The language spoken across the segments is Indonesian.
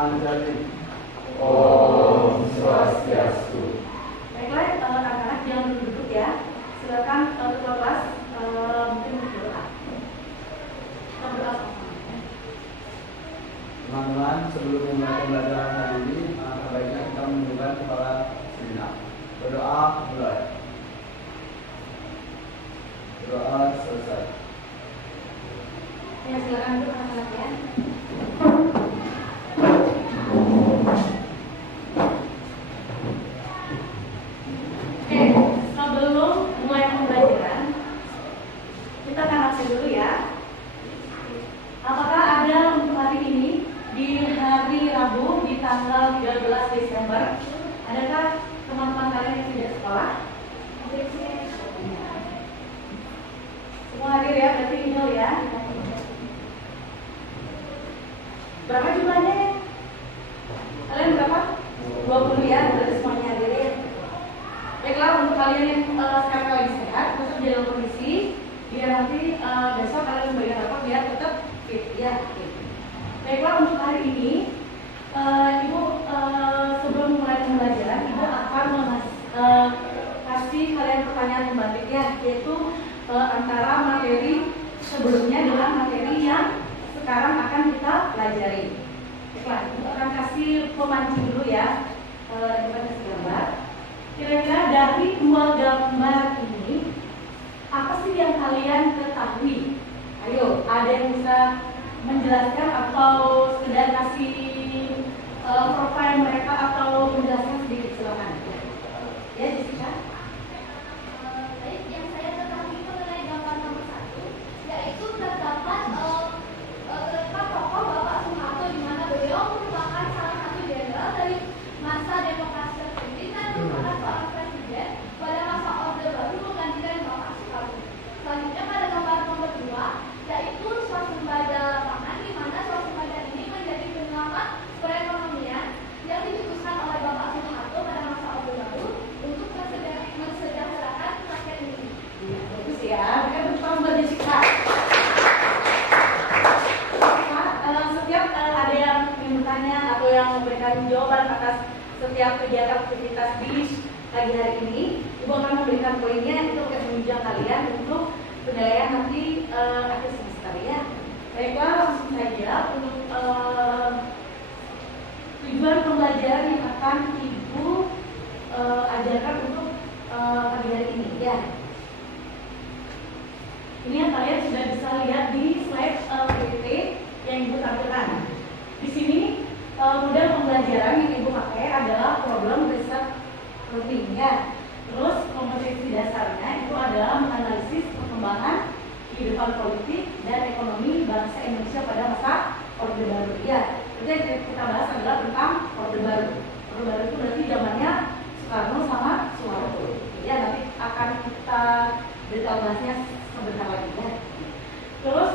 Anjali. Om Swastiastu. Baiklah, anak-anak jangan duduk ya. Silakan ketua kelas mungkin berdoa. Kita berdoa sama-sama. Teman-teman, sebelum memulai pembelajaran hari ini, sebaiknya kita menundukkan kepala sejenak. Berdoa mulai. Berdoa selesai. Ya, silakan duduk anak-anak ya. Oke, sebelum mulai pembelajaran, kita akan absen dulu ya. Apakah ada untuk hari ini di hari Rabu di tanggal 13 Desember, adakah teman-teman kalian yang tidak sekolah? Semua hadir ya, berarti email ya. Berapa jumlahnya? Kalian berapa? 20 ya, berarti semuanya hadir ya. Baiklah, untuk kalian yang sekarang lagi sehat, tetap jaga kondisi, biar nanti besok kalian memberikan rapor biar tetap fit ya. Baiklah, untuk hari ini Ibu sebelum mulai pembelajaran, Ibu akan kasih kalian pertanyaan pembatik ya, yaitu antara materi sebelumnya dengan materi yang sekarang akan kita pelajari. Baiklah, Ibu akan kasih pemancing dulu ya. Ibu akan kasih gambar. Kira-kira dari dua gambar ini, apa sih yang kalian ketahui? Ayo, ada yang bisa menjelaskan atau sekedar kasih profil mereka atau menjelaskan sedikit, silakan. Ya, Jessica. Baik, yang saya ketahui mengenai gambar nomor 1, yaitu terdapat tokoh Bapak Soeharto, di mana beliau merupakan salah satu jenderal dari masa demokrasi tersebut dan merupakan seorang presiden pada masa Orde Baru menggantikan Bapak Soekarno. Selanjutnya pada gambar nomor 2, yaitu swasembada pangan, di mana swasembada ini menjadi penyelamat perekonomian yang diputuskan oleh Bapak Soeharto pada masa Orde Baru untuk mensejahterakan rakyat Indonesia. Bagus ya, mereka bertemu Jessica. Setiap ada yang ingin bertanya atau yang memberikan jawaban atas setiap kegiatan aktivitas di pagi hari ini, Ibu akan memberikan poinnya itu untuk menunjang kalian untuk penilaian nanti akhir semester ya. Baiklah, langsung saja untuk tujuan pembelajaran yang akan Ibu ajarkan untuk pagi hari ini ya. Ini yang kalian sudah bisa lihat di slide PPT yang Ibu tampilkan. Di sini model pembelajaran yang Ibu pakai adalah problem riset routing ya. Terus kompetensi dasarnya itu adalah menganalisis perkembangan kehidupan politik dan ekonomi bangsa Indonesia pada masa Orde Baru ya. Jadi yang kita bahas adalah tentang Orde Baru. Orde Baru itu berarti zamannya Soekarno sama Soeharto. Ya, nanti akan kita beritahu bahasnya sebentar lagi ya. Terus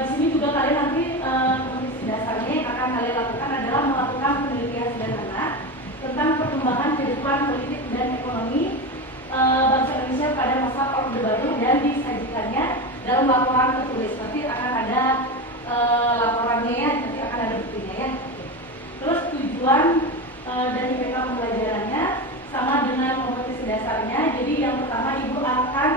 di sini juga kalian nanti kompetensi dasarnya yang akan kalian lakukan adalah melakukan penelitian sederhana tentang perkembangan kehidupan politik dan ekonomi bangsa Indonesia pada masa Orde Baru dan disajikannya dalam laporan tertulis. Nanti akan ada laporannya ya, nanti akan ada buktinya ya. Terus tujuan dan IPK pembelajarannya sama dengan kompetensi dasarnya. Jadi yang pertama Ibu akan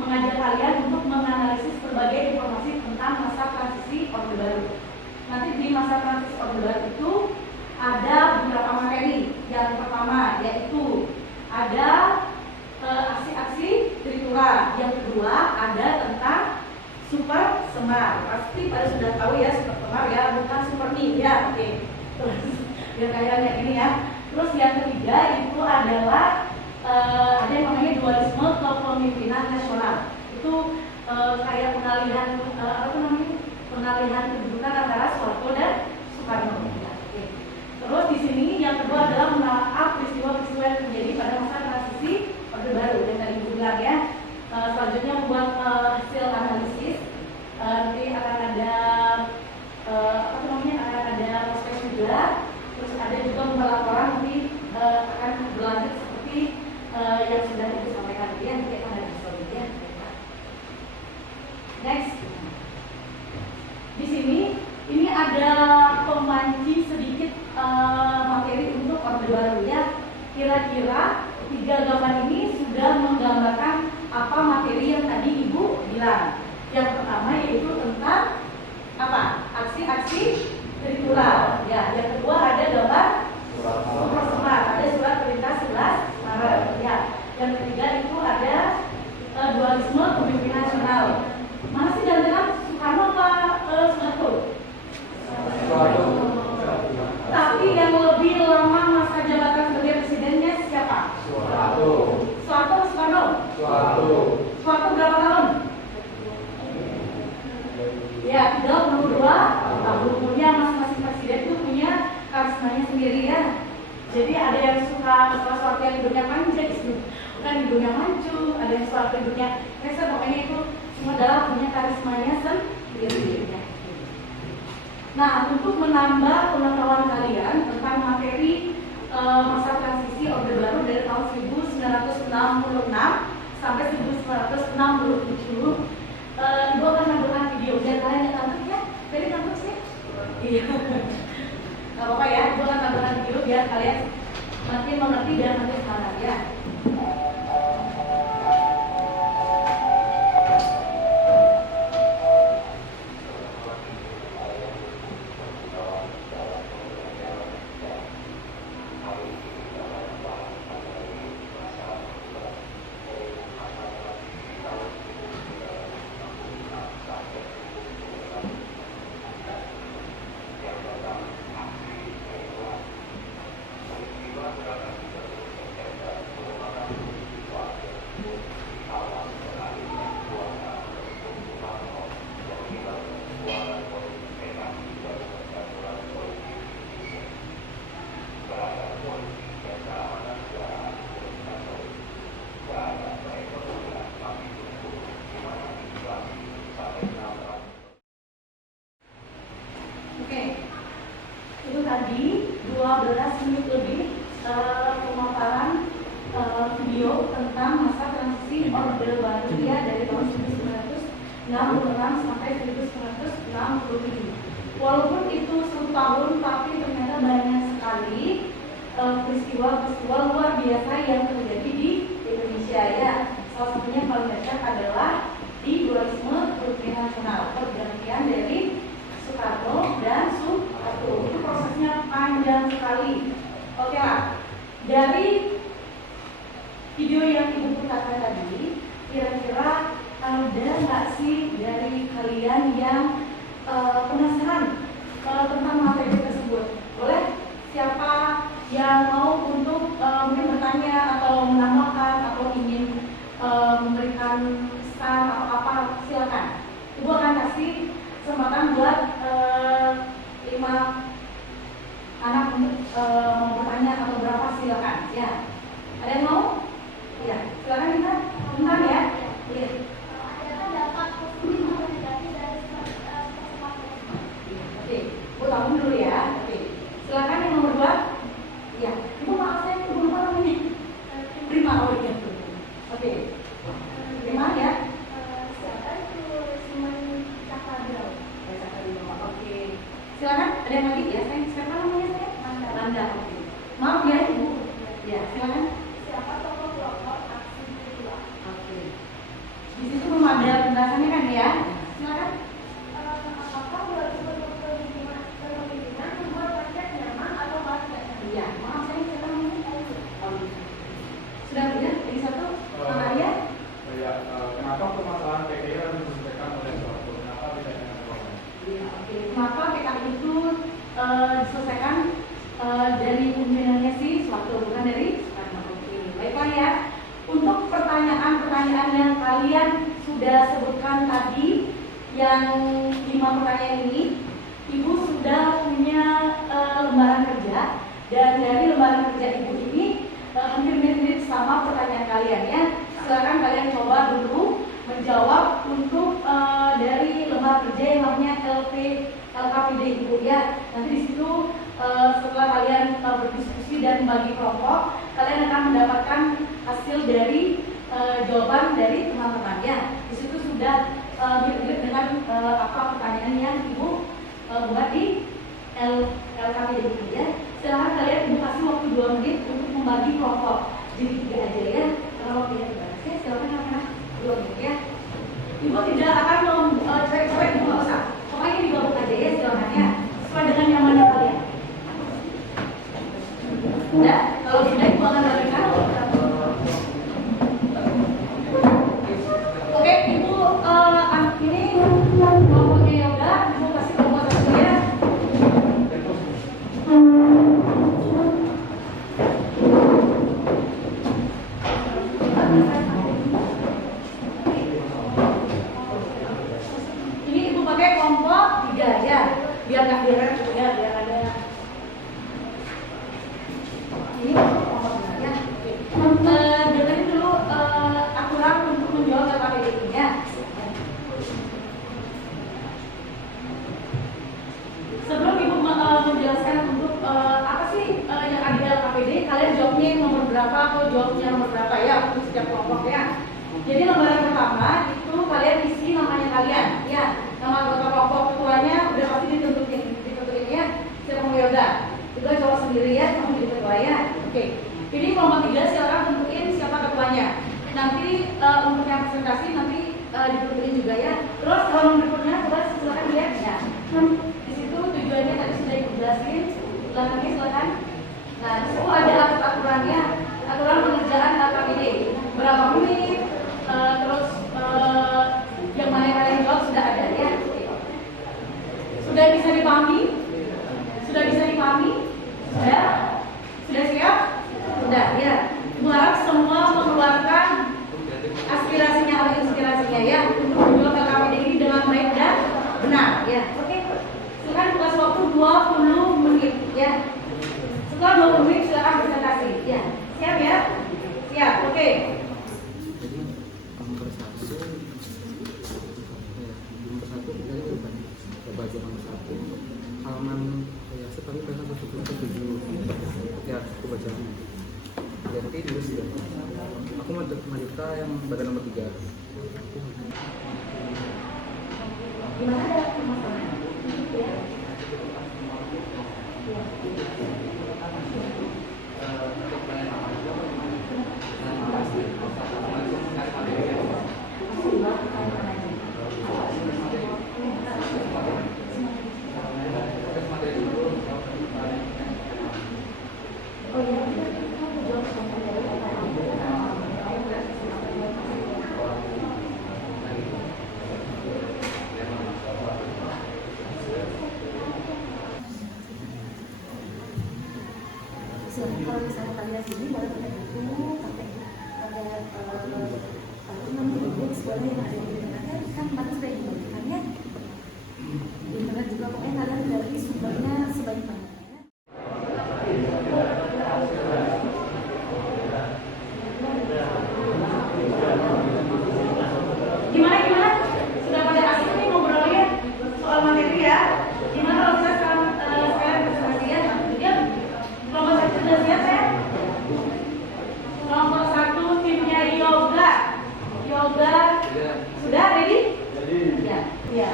mengajak kalian untuk menganalisis berbagai informasi tentang masa transisi Orde Baru. Nanti di masa transisi Orde Baru itu ada beberapa materi. Yang pertama yaitu ada aksi-aksi Trikula. Yang kedua ada tentang Super Semar. Pasti pada sudah tahu ya Super Semar ya, bukan Super Nih ya. Oke. Terus yang kayaknya ini ya. Terus yang ketiga itu adalah ada yang namanya dualisme kepemimpinan nasional. Itu kayak pengalihan pengalihan kedudukan antara Soeharto dan Soekarno. Ya, oke. Terus di sini yang kedua adalah menelaah peristiwa-peristiwa yang terjadi pada masa transisi Orde Baru yang tadi Ibu bilang ya. Selanjutnya membuat hasil analisis. Nanti akan ada akan ada prospek juga. Terus ada juga membuat laporan nanti akan berlanjut seperti yang sudah Ibu sampaikan tadi ya, nanti akan ada selanjutnya. Next. Di sini ini ada memancing sedikit materi untuk orde baru ya. Kira-kira 3 gambar ini sudah menggambarkan apa materi yang tadi Ibu bilang. Yang pertama yaitu tentang apa? Aksi-aksi struktural. Ya, yang kedua ada gambar surat, ada surat perintah 11 Maret. Ya, yang ketiga itu ada dualisme kepemimpinan nasional. Mana sih jangan Soekarno apa Soeharto? Tapi yang lebih lama masa jabatan sebagai presidennya siapa? Soeharto. Soeharto atau Soekarno? Soeharto. Soeharto berapa tahun? Ya, 32 tahun. Punya masing-masing presiden itu punya karismanya sendiri ya. Jadi ada yang suka Soeharto yang hidupnya panjang, bukan hidupnya mancung, ada yang Soeharto hidupnya keser, pokoknya itu semua adalah punya karismanya sendiri ya. Nah, untuk menambah pengetahuan kalian tentang materi masa transisi Orde Baru dari tahun 1966 sampai 1967, Ibu akan menambahkan video dan kalian yang nonton ya, jadi nonton sih? Iya. Gak apa-apa ya, Ibu akan menambahkan video biar kalian makin mengerti dan makin semangat ya. Tadi 12 menit lebih pemaparan video tentang masa transisi Orde Baru ya dari tahun 1966 sampai 1967. Walaupun itu 1 tahun, tapi ternyata banyak sekali peristiwa-peristiwa luar biasa yang terjadi di Indonesia ya. Salah satunya paling dekat adalah di dualisme kepemimpinan nasional, pergantian dari Soekarno dan Soeharto. Itu prosesnya panjang sekali. Oke lah, dari video yang Ibu putarkan tadi, kira-kira ada nggak sih dari kalian yang penasaran tentang materi tersebut? Boleh? Siapa yang mau untuk mungkin bertanya atau menambahkan atau ingin memberikan pesan atau apa, silakan. Ibu akan kasih kesempatan buat 5 anak untuk mau bertanya atau berapa, silakan ya. Ada yang mau? Iya, silakan kita. Bentar ya. Iya. Oke, Bu tamu dulu ya. Oke. Silakan yang nomor 2. Iya. Ibu maaf saya ibu lupa namanya. Prima, oh iya. Oke. Prima ya. Oke. Silakan, ada yang lagi ya? Saya siapa namanya saya? Manda. Oke. Maaf ya Ibu. Ya, silakan. Siapa tokoh pelopor aksi kedua? Oke. Di situ belum ada penjelasannya kan ya? Silakan. Apakah kepemimpinan membuat rakyat nyaman atau malah tidak nyaman? Iya, maaf saya siapa namanya? Oh, sudah benar? Jadi satu, Pak Arya. Ya, kenapa permasalahan PKI harus diselesaikan oleh Soeharto? Kenapa tidak dengan Soekarno? Iya, oke. Kenapa PKI itu diselesaikan dari pimpinannya si Soeharto, bukan dari Soekarno? Oke, baiklah ya. Untuk pertanyaan-pertanyaan yang kalian sudah sebutkan tadi, yang 5 pertanyaan ini, Ibu sudah punya lembaran kerja, dan dari lembaran kerja Ibu ini hampir mirip sama pertanyaan kalian ya. Silakan kalian coba dulu menjawab untuk dari lembar kerja yang namanya LKPD Ibu ya. Nanti di situ setelah kalian berdiskusi dan membagi kelompok, kalian akan mendapatkan hasil dari jawaban dari teman-teman ya. Di situ sudah mirip dengan apa pertanyaan yang Ibu buat di jadi ya. Silahkan kalian ibu kasih waktu 2 menit untuk membagi kelompok. Jadi 3 aja ya. Kalau tidak dibahas ya, silahkan anak-anak 2 menit ya. Ibu tidak akan cewek-cewek ibu nggak usah. Pokoknya digabung aja ya silahkan ya. Sesuai dengan nyamannya kalian. Udah, kalau sudah ibu akan berikan. Oke, ibu anak ini kelompoknya yoga, ibu kasih kelompok satu ya. Ini ibu pakai kelompok 3 ya, biar nggak direm ya, biar ada. Ini kelompok 3 ya. Dengerin dulu aturan untuk menjual KPD ini ya. Sebelum ibu menjelaskan untuk apa sih yang ada dalam KPD, kalian jawabnya yang nomor berapa atau jawabnya nomor berapa ya untuk setiap kelompok ya. Jadi lembaran pertama itu kalian isi namanya kalian ya. Nama anggota kelompok ketuanya udah pasti ditentuin ya. Siapa mau yoga? Juga jawab sendiri ya, kamu jadi ketua ya. Oke. Ini kelompok 3 silakan tentuin siapa ketuanya. Nanti untuk yang presentasi nanti ditentuin juga ya. Terus kalau berikutnya coba silakan lihat ya. Di situ tujuannya tadi sudah dijelasin. Belakangnya silakan. Nah, di situ ada aturannya, aturan pengerjaan KPD. Berapa menit? Terus yang mana yang kalian jawab sudah ada ya. Sudah bisa dipahami? Sudah bisa dipahami? Sudah? Sudah siap? Sudah ya. Ibu harap semua mengeluarkan aspirasinya atau inspirasinya ya untuk menjual KPD ini dengan baik dan benar ya. Oke. Silakan tugas waktu 20 menit ya. Setelah 20 menit silakan presentasi ya. Siap ya? Siap. Oke. Halaman tapi karena tujuh ya aku baca jadi dulu sih aku Madita yang badan nomor 3 Gimana ada permasalahan? Ya. Kalau misalnya kalian sini boleh pakai buku, pakai buku sekolah yang ada di internet kan pasti sudah dibagikan ya. Di internet juga pokoknya kalian dari sumbernya sebanyak-banyaknya. Gimana? Sudah pada asik nih ngobrolnya soal materi ya? Gimana kalau kita sekarang presentasi ya? Dia kelompok 1 sudah siap ya? Kelompok 1 timnya yoga. Sudah ready? Ya.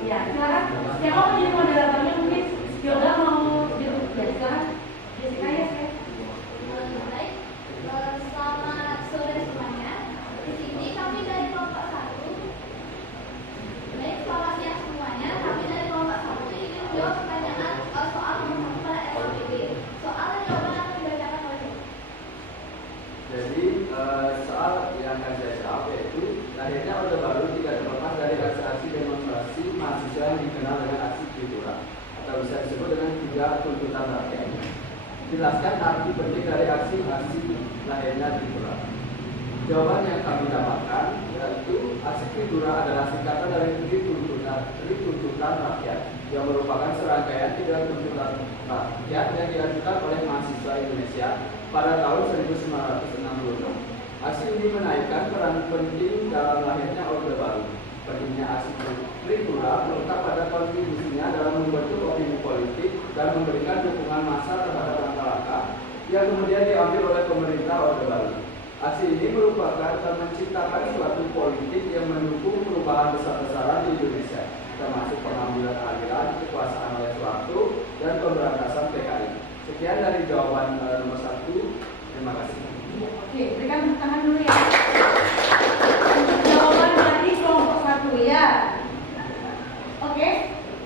Silakan. Siapa mau jadi moderatornya mungkin? Yoga mau jadi silakan. Jessica ya. Baik, selamat sore semuanya. Di sini kami dari kelompok 1. Baik, selamat siang semuanya. Kami dari kelompok 1 ingin menjawab pertanyaan soal pada SKPD. Soal yang jawaban akan dibacakan oleh. Jadi soal yang akan saya jawab yaitu lahirnya Orde Baru tidak terlepas dari aksi demonstrasi mahasiswa yang dikenal dengan aksi Tripura atau bisa disebut dengan 3 tuntutan rakyat. Jelaskan arti penting dari aksi lahirnya Tripura. Jawaban yang kami dapatkan yaitu aksi Tripura adalah singkatan dari tuntutan rakyat yang merupakan serangkaian 3 tuntutan rakyat yang diajukan oleh mahasiswa Indonesia pada tahun 1966. Aksi ini menaikkan peran penting dalam lahirnya Orde Baru. Pentingnya aksi Tripura terletak pada kontribusinya dalam membentuk opini politik dan memberikan dukungan massa terhadap langkah-langkah yang kemudian diambil oleh pemerintah Orde Baru. Aksi ini merupakan menciptakan suatu politik yang mendukung perubahan besar-besaran di Indonesia, termasuk pengambilan alihan kekuasaan oleh Soeharto dan pemberantasan Terima kasih. Oke, berikan tepuk tangan dulu ya. Untuk jawaban dari kelompok 1 ya. Oke,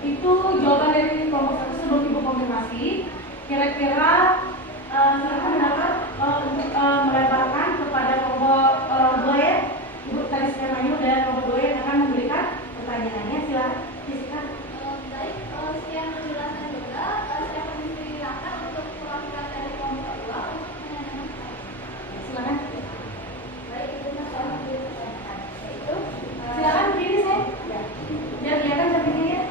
itu jawaban dari kelompok 1 sebelum Ibu konfirmasi. Kira-kira silakan mendapat untuk melebarkan kepada kelompok 2 ya. Ibu tadi skemanya udah kelompok 2 yang akan memberikan pertanyaannya. Silakan. Jessica. Baik, sekian penjelasan juga. Saya persilakan untuk perwakilan dari kelompok 2 untuk menanyakan pertanyaan. Silakan. Baik, itu masalah pertanyaan. Yaitu, Silakan berdiri saya. Ya. Biar kelihatan berdiri ya.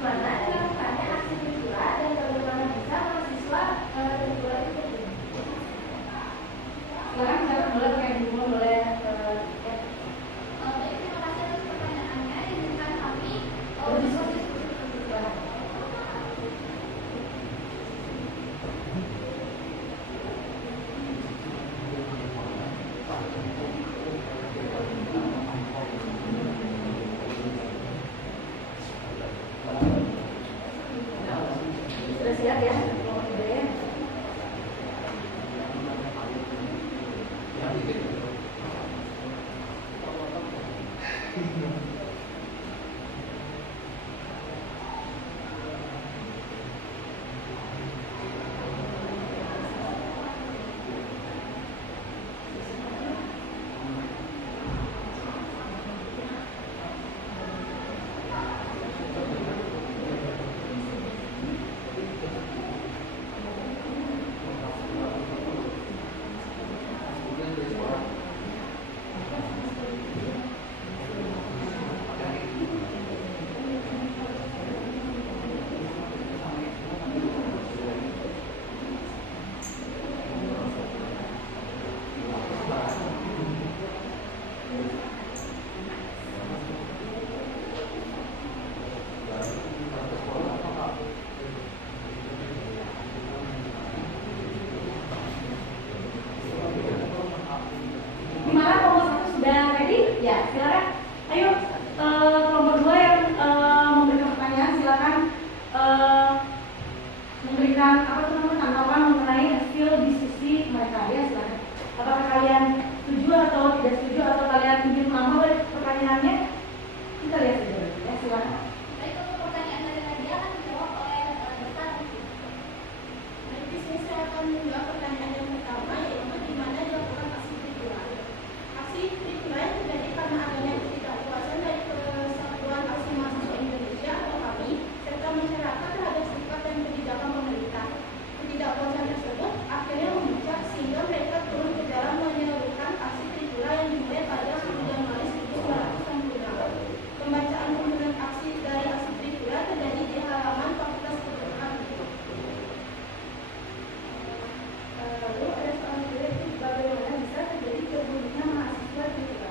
gimana dilakukannya aksi tercela dan bagaimana bisa mahasiswa tercela itu terjadi? Silakan saya boleh pakai buku boleh ya. Baik, terima kasih atas pertanyaannya. Izinkan kami berdiskusi. Sudah siap ya? Kelompok 3 ya. Gimana kelompok 1 sudah ready? Ya, silakan. Ayo kelompok 2 yang memberikan pertanyaan silakan memberikan apa tuh namanya tanggapan mengenai hasil diskusi mereka ya silakan. Apakah kalian setuju atau tidak setuju atau kalian ingin menambah pertanyaannya? Kita lihat saja ya silakan. Baik, untuk pertanyaan dari Nadia akan dijawab oleh Dr. Baik, di sini saya akan menjawab pertanyaan yang pertama, yaitu di mana dilakukan aksi trikula. Aksi trikula yang terjadi karena adanya ketidakpuasan dari Persatuan Aksi Mahasiswa Indonesia atau KAMI serta masyarakat terhadap sikap dan kebijakan pemerintah. Ketidakpuasan tersebut akhirnya memuncak sehingga mereka turun ke jalan menyalurkan aksi trikula yang dimulai pada 10 Januari 1966. Pembacaan kemudian aksi dari aksi trikula terjadi di halaman Fakultas Kedokteran. Lalu ada soal kedua, itu bagaimana bisa terjadi terbunuhnya mahasiswa trikula.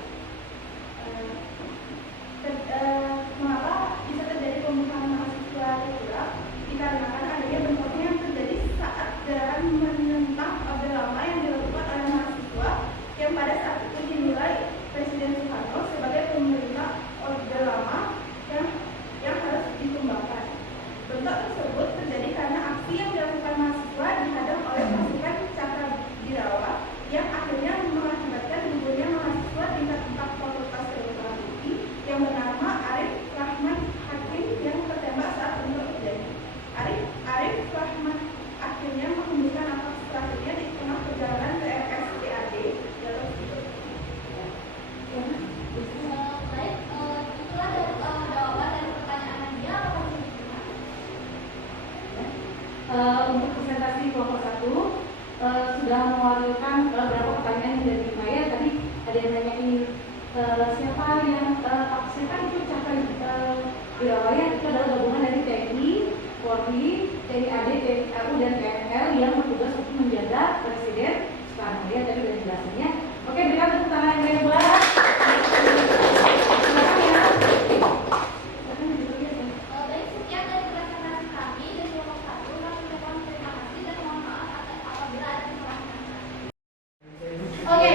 Mengapa bisa terjadi pembunuhan mahasiswa trikula? Dikarenakan adanya bentroknya yang terjadi saat gerakan menentang Orde Lama yang dilakukan oleh mahasiswa yang pada saat itu dinilai Presiden Soekarno sebagai pemerintah Orde Lama yang harus ditumbangkan. Bentrok tersebut terjadi karena aksi yang dilakukan mahasiswa dihadang oleh pasukan Cakrawirawa yang akhirnya mengakibatkan gugurnya mahasiswa tingkat 4 Fakultas Kedokteran UI yang bernama Arif Rahman Hakim yang tertembak saat bentrok terjadi. Arif Rahman akhirnya menghembuskan nafas terakhirnya di tengah perjalanan ke RSUD Gatot Subroto. Baik, itulah jawaban dari pertanyaan Nadia. Apakah bisa diterima? Untuk presentasi kelompok 1 sudah mewakilkan beberapa pertanyaan yang dari saya. Tadi ada yang nanyain siapa itu Cakrawirawa itu adalah gabungan dari TNI, Polri, TNI AD, TNI AU dan TNL yang bertugas untuk menjaga Presiden Soekarno ya tadi sudah jelasannya. Oke, berikan tepuk tangan yang lebar. Silakan ya. Baik, sekian dari presentasi kami dari kelompok 1. Kami ucapkan terima kasih dan mohon maaf apabila ada kesalahan. Oke,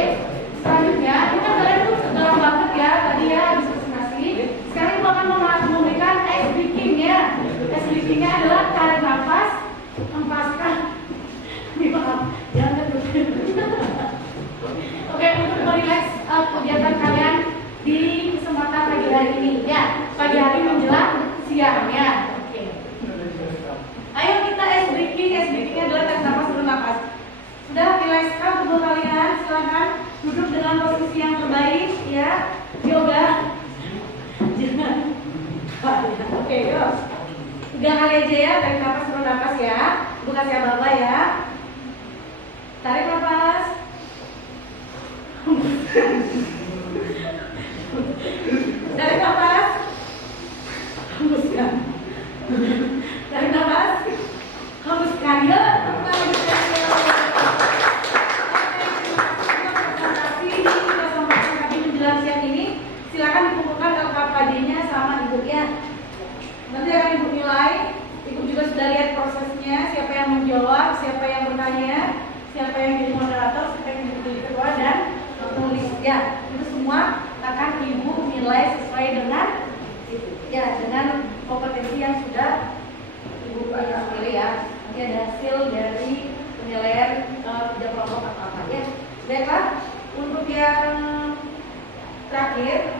selanjutnya ini kan kalian tuh dalam banget ya tadi ya habis presentasi. Sekarang ibu akan memberikan ice breaking ya. Ice breakingnya adalah tarik nafas, hempaskan. Nih maaf, jangan terus. hari ini ya, pagi hari menjelang siangnya. Oke. Ayo kita ice breaking adalah tarik nafas turun nafas. Sudah rilekskan tubuh kalian, silakan duduk dengan posisi yang terbaik ya. Yoga. Jangan. Oke, yuk. 3 kali aja ya, tarik nafas turun nafas ya. Bukan saya bapak ya. Tarik nafas. Tarik nafas. Hembuskan. Tarik nafas. Hembuskan. Ya. Menjelang siang ini, silakan dikumpulkan LKPD-nya sama ibunya. Nanti akan ibu nilai. Ibu juga sudah lihat prosesnya, siapa yang menjawab, siapa yang bertanya, siapa yang jadi moderator, siapa yang jadi ketua dan penulis. Ya, itu semua akan ibu nilai sesuai dengan itu. Ya, dengan kompetensi yang sudah ibu pilih ya. Nanti ada hasil dari penilaian 3 kelompok apa ya. Baiklah, untuk yang terakhir,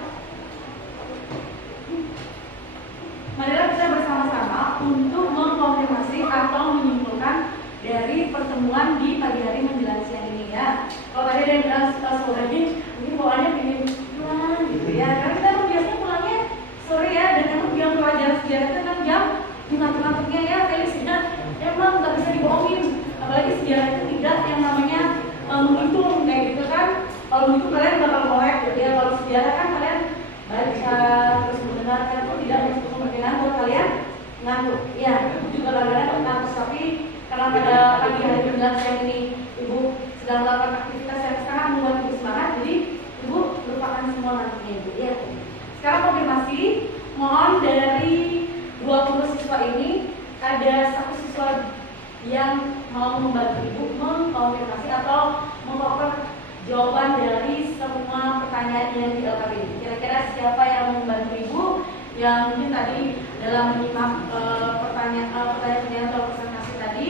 marilah kita bersama-sama untuk mengkonfirmasi atau menyimpulkan dari pertemuan di pagi hari menjelang siang ini ya. Kalau tadi ada yang bilang sore ini, mungkin bawaannya pengen pulang gitu ya. Karena kita biasanya pulangnya sore ya, dan emang jam pelajaran sejarah itu kan jam ngantuk-ngantuknya ya, Felisina emang nggak bisa dibohongin. Apalagi sejarah itu tidak yang namanya menghitung kayak gitu kan. Kalau begitu kalian bakal melek gitu ya. Kalau sejarah kan kalian baca terus mendengarkan, itu tidak menutup kemungkinan buat kalian ngantuk. Ya, itu juga kadang-kadang ngantuk, tapi karena pada pagi hari menjelang siang ini ibu sedang melakukan aktivitas yang sangat membuat ibu semangat, jadi ibu lupakan semua nantinya ibu ya. Sekarang konfirmasi, mohon dari 20 siswa ini ada 1 siswa yang mau membantu ibu mengkonfirmasi atau mengcover jawaban dari semua pertanyaan yang di LKPD. Kira-kira siapa yang membantu ibu yang mungkin tadi dalam menyimak pertanyaan atau presentasi tadi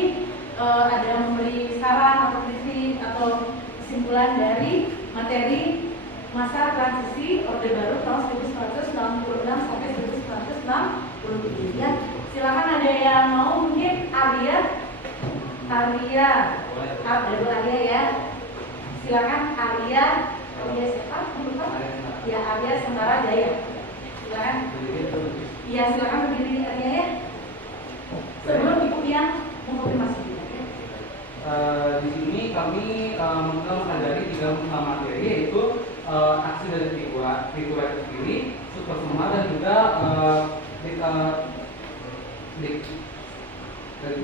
ada memberi saran atau kritik atau kesimpulan dari materi masa transisi Orde Baru tahun 1966 sampai 1967 ya. Silakan ada yang mau, mungkin Arya ya. Silakan Arya siapa? Ya, Arya Sentara Jaya. Silakan. Iya, silakan berdiri Arya ya. Sebelum ibu yang mengkonfirmasi. Di sini kami mempelajari 3 materi, yaitu aksi dari Trikura itu sendiri, super semar, dan juga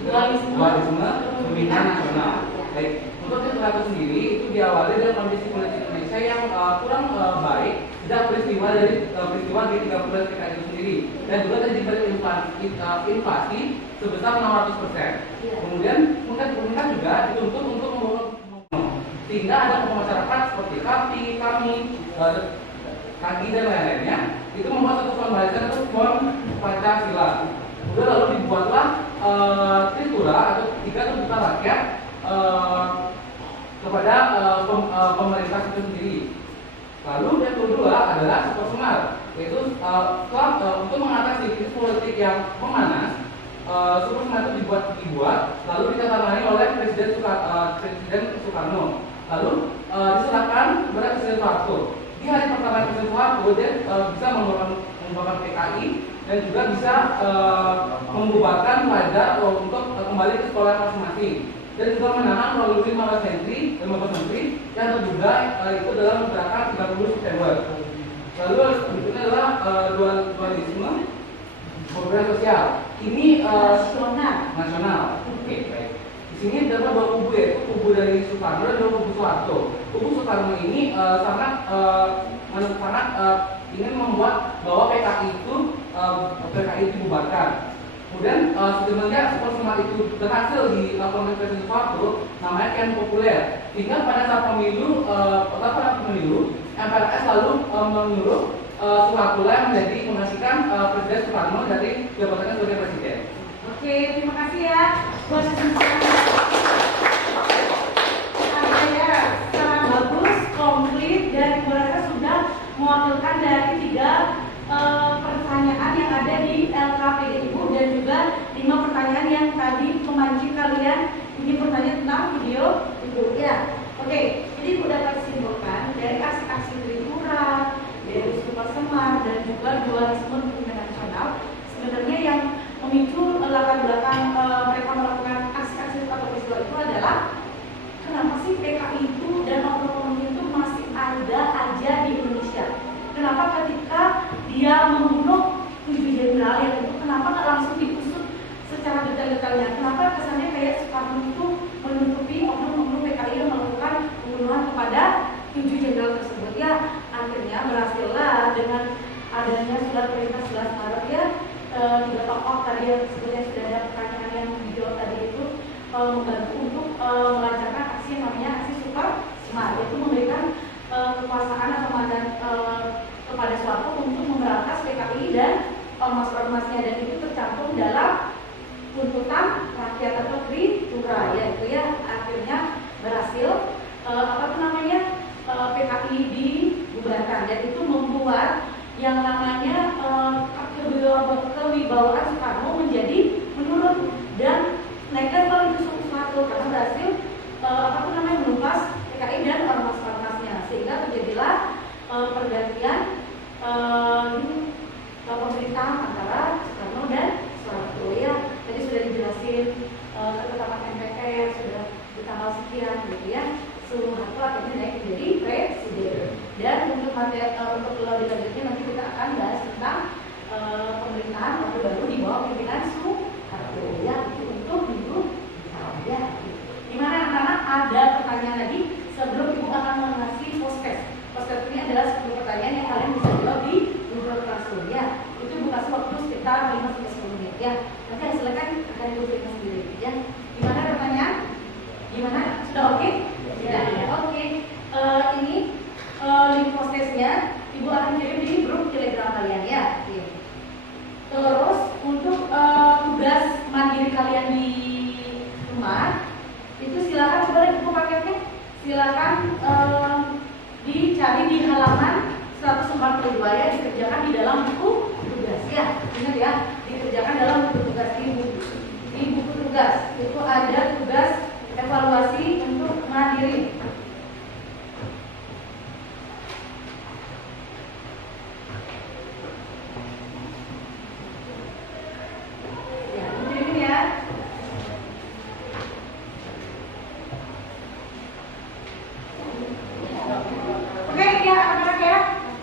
dualisme pemimpinan nasional. Baik, untuk Trikura itu sendiri itu diawali dari kondisi politik Indonesia yang kurang baik sejak peristiwa di 30 PKI itu sendiri, dan juga terjadi inflasi sebesar 600%. Kemudian juga dituntut untuk membangun, sehingga ada kelompok masyarakat seperti kami, KAGI dan lain-lainnya itu membuat satu pembahasan atau form Pancasila. Kemudian lalu dibuatlah Trikura atau 3 tuntutan rakyat kepada pemerintah itu sendiri. Lalu yang kedua adalah super semar, yaitu untuk mengatasi krisis politik yang memanas. Super semar itu dibuat lalu ditandatangani oleh Presiden Soekarno, lalu diserahkan kepada Presiden Soeharto. Di hari pertama Presiden Soeharto dia bisa membubarkan PKI dan juga bisa membubarkan pelajar untuk kembali ke sekolah masing-masing, dan juga menahan melalui 15 menteri yang terduga itu dalam gerakan 30 September. Lalu berikutnya adalah dualisme pemerintahan sosial. Ini nasional. Oke, baik. Di sini terdapat 2 kubu, yaitu kubu dari Soekarno dan kubu Soeharto. Kubu Soekarno ini sangat ingin membuat bahwa PKI itu dibubarkan. Kemudian sebenarnya super semar itu berhasil dilakukan oleh Presiden Soeharto, namanya Ken Populer. Hingga pada saat pemilu MPRS lalu menyuruh Soeharto yang menggantikan Presiden Soekarno dari jabatannya sebagai presiden. Oke, terima kasih ya buat saya sangat bagus, komplit, dan ibu rasa sudah mewakilkan dari 3 di LKPD Ibu dan juga 5 pertanyaan yang tadi memancing kalian ingin bertanya tentang video Ibu ya. Oke, jadi Ibu dapat simpulkan dari aksi-aksi Tripura, dari Super Semar dan juga dualisme nasional sebenarnya yang memicu latar belakang mereka melakukan aksi-aksi atau peristiwa itu adalah kenapa sih PKI itu dan oknum itu masih ada aja di Indonesia? Kenapa ketika dia membunuh 7 jenderal yang itu kenapa nggak langsung diusut secara detail-detailnya? Kenapa kesannya kayak Soekarno itu menutupi oknum-oknum PKI yang melakukan pembunuhan kepada 7 jenderal tersebut? Ya, akhirnya berhasillah dengan adanya surat perintah 11 Maret ya, 3 tokoh tadi yang sebetulnya sudah ada pertanyaan yang video tadi itu membantu untuk melancarkan aksi yang namanya aksi Super Semar, yaitu memberikan kekuasaan atau mandat kepada Soeharto untuk memberantas PKI dan ormas-ormasnya, dan itu tercantum dalam tuntutan rakyat atau Tripura, yaitu ya akhirnya berhasil PKI dibubarkan, dan itu membuat yang namanya kewibawaan Soekarno menjadi menurun dan naik level itu Soeharto karena berhasil menumpas PKI dan ormas-ormasnya, sehingga terjadilah pergantian pemerintahan antara Soekarno dan Soeharto ya. Tadi sudah dijelasin ketetapan MPR sudah di tanggal sekian gitu ya. Soeharto akhirnya naik menjadi presiden. Dan untuk lebih lanjutnya nanti kita akan bahas tentang pemerintahan Orde Baru di bawah pimpinan Soeharto ya, untuk Ibu ya. Gimana anak-anak, ada pertanyaan lagi sebelum Ibu akan mengasih post-test. Post-test ini adalah 10 pertanyaan yang kalian bisa jawab di Google Classroom ya. Itu Ibu kasih waktu sekitar 5-10 menit ya. Nanti hasilnya kan akan Ibu terima sendiri ya. Gimana pertanyaan? Gimana? Sudah oke? Ya, oke. Ini link post-testnya Ibu akan kirim di grup Telegram kalian ya. Oke. Terus untuk tugas mandiri kalian di rumah itu silakan coba lihat buku paketnya, silakan dicari di halaman 142 ya, dikerjakan di dalam buku tugas ya. Ingat ya, dikerjakan dalam buku tugas di buku tugas itu ada tugas evaluasi untuk mandiri. Ya, ini ya. Oke ya anak-anak ya,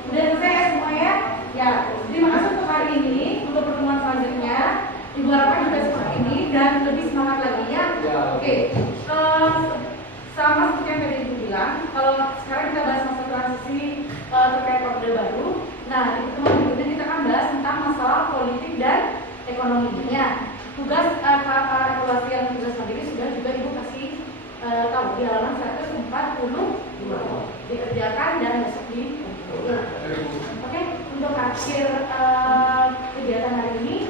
udah selesai ya semua ya. Ya, terima kasih untuk hari ini. Untuk pertemuan selanjutnya, Ibu harapkan juga seperti ini dan lebih semangat lagi ya. Oke, sama seperti yang tadi Ibu bilang, kalau sekarang kita bahas masa transisi terkait Orde Baru. Nah, di pertemuan berikutnya kita akan bahas tentang masalah politik dan ekonominya. Tugas evaluasi yang tugas mandiri sudah juga Ibu kasih tahu di halaman 142 dikerjakan dan besok di Oke, untuk akhir kegiatan hari ini